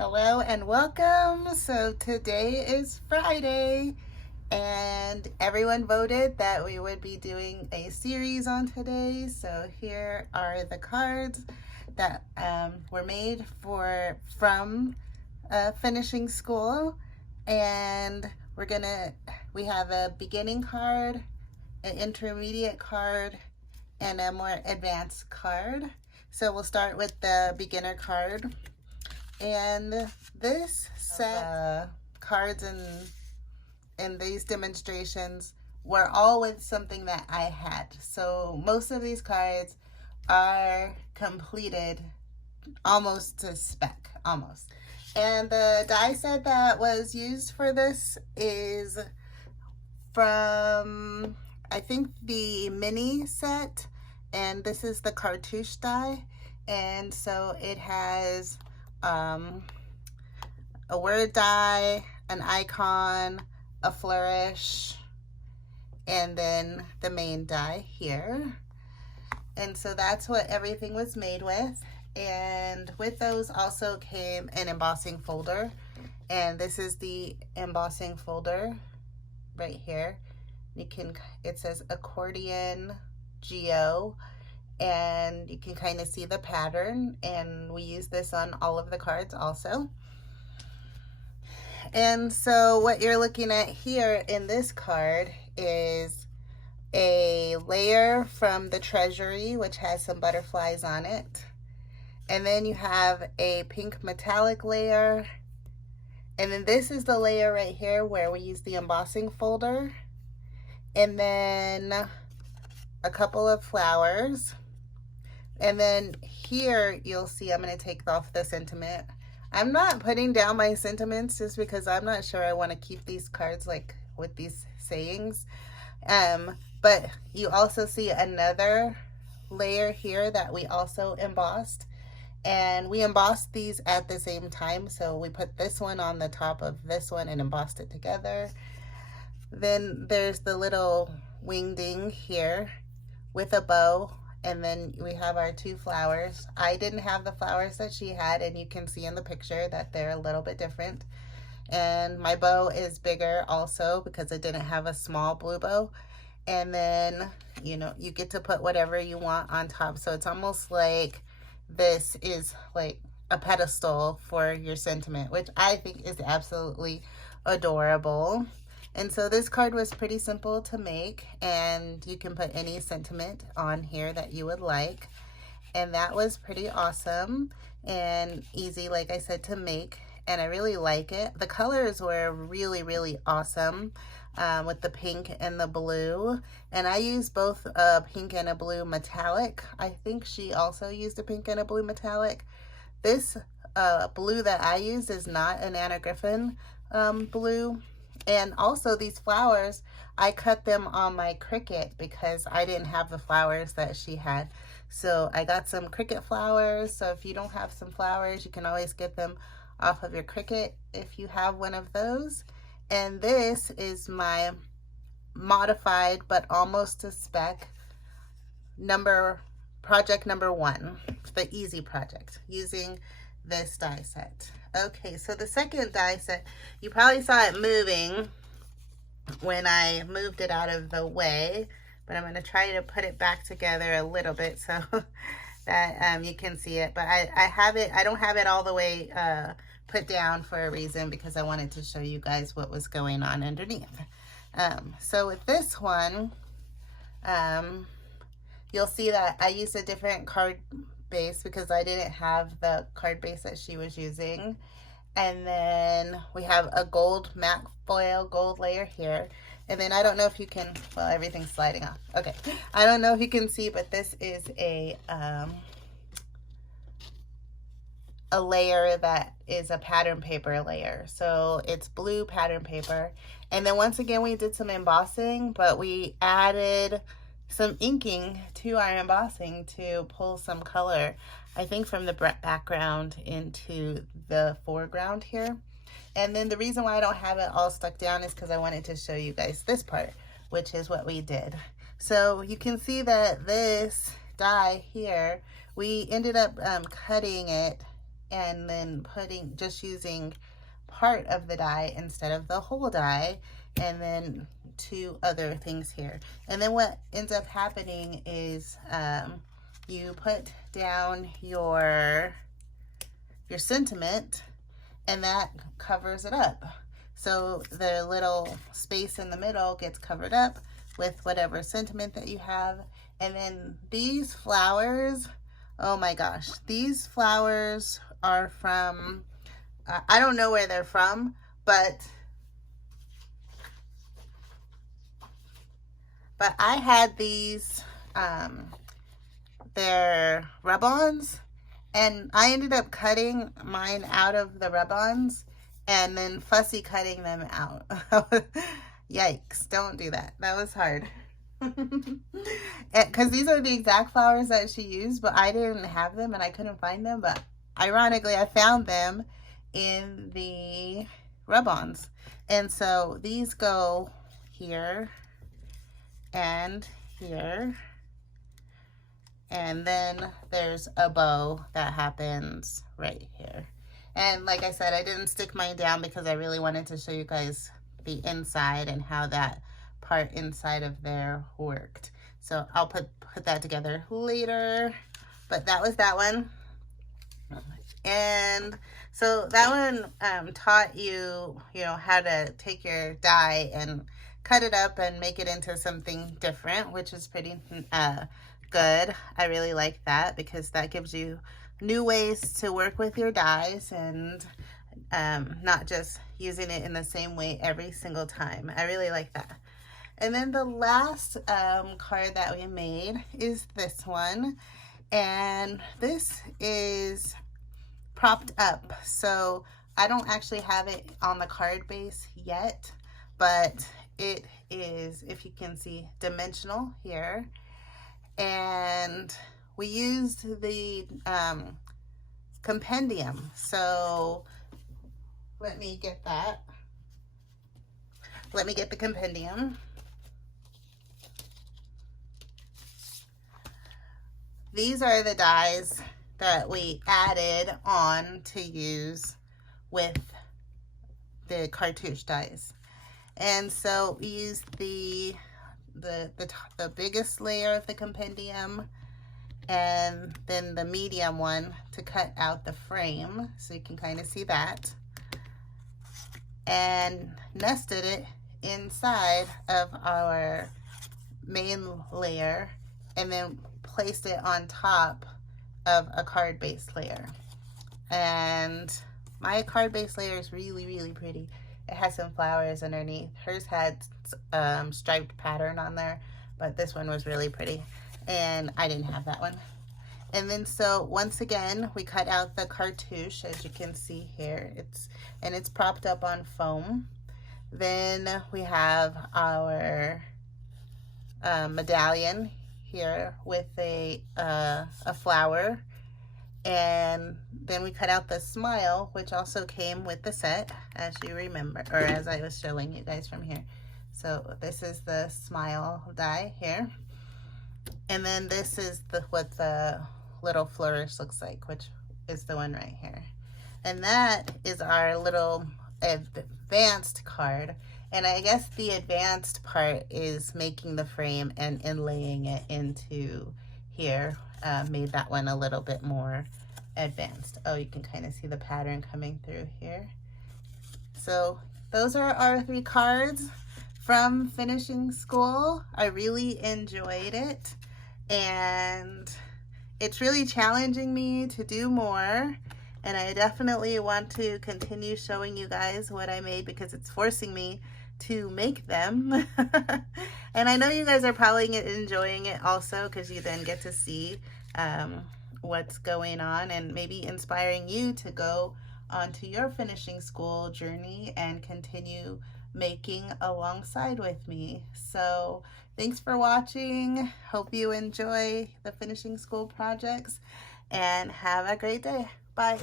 Hello and welcome. So today is Friday, and everyone voted that we would be doing a series on today. So here are the cards that were made from finishing school, and we have a beginning card, an intermediate card, and a more advanced card. So we'll start with the beginner card. And this set cards in these demonstrations were all with something that I had. So most of these cards are completed almost to spec, almost. And the die set that was used for this is from, I think, the mini set, and this is the cartouche die. And so it has a word die, an icon, a flourish, and then the main die here. And so that's what everything was made with. And with those also came an embossing folder. And this is the embossing folder right here. It says accordion geo, and you can kind of see the pattern, and we use this on all of the cards also. And so what you're looking at here in this card is a layer from the treasury, which has some butterflies on it. And then you have a pink metallic layer. And then this is the layer right here where we use the embossing folder. And then a couple of flowers. And then here you'll see, I'm going to take off the sentiment. I'm not putting down my sentiments just because I'm not sure I want to keep these cards like with these sayings. But you also see another layer here that we also embossed. And we embossed these at the same time. So we put this one on the top of this one and embossed it together. Then there's the little wingding here with a bow. And then we have our two flowers. I didn't have the flowers that she had, and you can see in the picture that they're a little bit different. And my bow is bigger also because I didn't have a small blue bow. And then, you get to put whatever you want on top. So it's almost like this is like a pedestal for your sentiment, which I think is absolutely adorable. And so this card was pretty simple to make, and you can put any sentiment on here that you would like. And that was pretty awesome and easy, like I said, to make. And I really like it. The colors were really, really awesome with the pink and the blue. And I used both a pink and a blue metallic. I think she also used a pink and a blue metallic. This blue that I used is not an Anna Griffin blue. And also these flowers, I cut them on my Cricut because I didn't have the flowers that she had. So I got some Cricut flowers. So if you don't have some flowers, you can always get them off of your Cricut if you have one of those. And this is my modified but almost to spec project number 1, the easy project, using this die set. Okay, so the second die set, you probably saw it moving when I moved it out of the way, but I'm going to try to put it back together a little bit so that you can see it. But I don't have it all the way put down for a reason, because I wanted to show you guys what was going on underneath. So with this one, you'll see that I used a different card base because I didn't have the card base that she was using. And then we have a gold matte foil gold layer here. And then I don't know if you can, well, everything's sliding off. Okay, I don't know if you can see, but this is a layer that is a pattern paper layer. So it's blue pattern paper. And then once again, we did some embossing, but we added some inking to our embossing to pull some color, I think from the background into the foreground here. And then the reason why I don't have it all stuck down is because I wanted to show you guys this part, which is what we did. So you can see that this die here, we ended up cutting it and then just using part of the die instead of the whole die, and then 2 other things here. And then what ends up happening is you put down your sentiment, and that covers it up. So the little space in the middle gets covered up with whatever sentiment that you have. And then these flowers, oh my gosh, these flowers are from, I don't know where they're from, but I had these, they're rub-ons, and I ended up cutting mine out of the rub-ons and then fussy cutting them out. Yikes, don't do that. That was hard. Because these are the exact flowers that she used, but I didn't have them and I couldn't find them. But ironically, I found them in the rub-ons. And so these go here and here. And then there's a bow that happens right here. And like I said, I didn't stick mine down because I really wanted to show you guys the inside and how that part inside of there worked. So I'll put that together later. But that was that one. And so that one taught you, how to take your die and cut it up and make it into something different, which is pretty good. I really like that because that gives you new ways to work with your dies and not just using it in the same way every single time. I really like that. And then the last card that we made is this one, and this is propped up. So I don't actually have it on the card base yet, but it is, if you can see, dimensional here. And we used the compendium. So let me get that. Let me get the compendium. These are the dies that we added on to use with the cartouche dies. And so we used the biggest layer of the compendium and then the medium one to cut out the frame, so you can kind of see that, and nested it inside of our main layer and then placed it on top of a card base layer. And my card base layer is really, really pretty. It has some flowers underneath. Hers had striped pattern on there, but this one was really pretty, and I didn't have that one. And then so once again, we cut out the cartouche, as you can see here. It's propped up on foam. Then we have our medallion here with a flower. And then we cut out the smile, which also came with the set, as you remember, or as I was showing you guys from here. So this is the smile die here. And then this is what the little flourish looks like, which is the one right here. And that is our little advanced card. And I guess the advanced part is making the frame and inlaying it into here. Made that one a little bit more advanced. Oh, you can kind of see the pattern coming through here. So those are our 3 cards from finishing school. I really enjoyed it, and it's really challenging me to do more, and I definitely want to continue showing you guys what I made because it's forcing me to make them. And I know you guys are probably enjoying it also, because you then get to see what's going on and maybe inspiring you to go onto your finishing school journey and continue making alongside with me. So thanks for watching. Hope you enjoy the finishing school projects and have a great day. Bye.